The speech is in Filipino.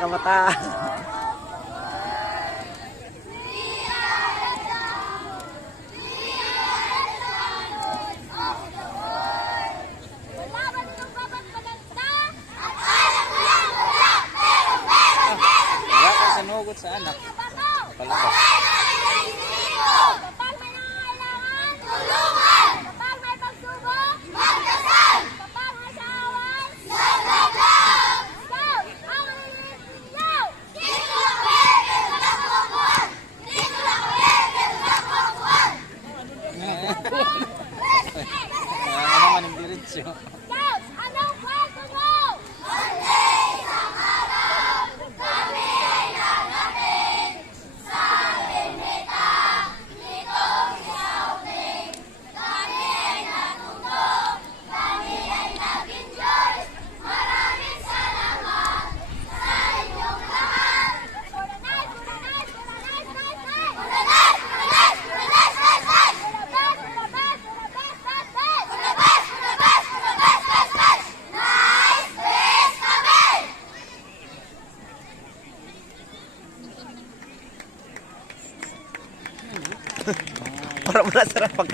kabataan. Wala ka sa nugot sa anak. Palabas. Kapag may nangangailangan, tulungan! Kapag may pagsubok, magdasal! Kapag may saaway, laglagang! Ikaw, ang maliliit ninyo! Dito lang pwede sa kabubuan! Dito lang pwede sa kabubuan! Ano naman ang diretsyo? Ikaw, anong kwento mo? Monday isang araw, kami ay narating sa Beneta. Nitong isauting, kami ay natuto, kami ay naging Diyos. Maraming salamat sa inyong lahat. Puranay, puranay, puranay, puranay! Puranay, puranay, puranay, puranay! Purabas, purabas, purabas, purabas! Purabas, purabas, purabas, purabas! Nice best kami! Para masarap pagka.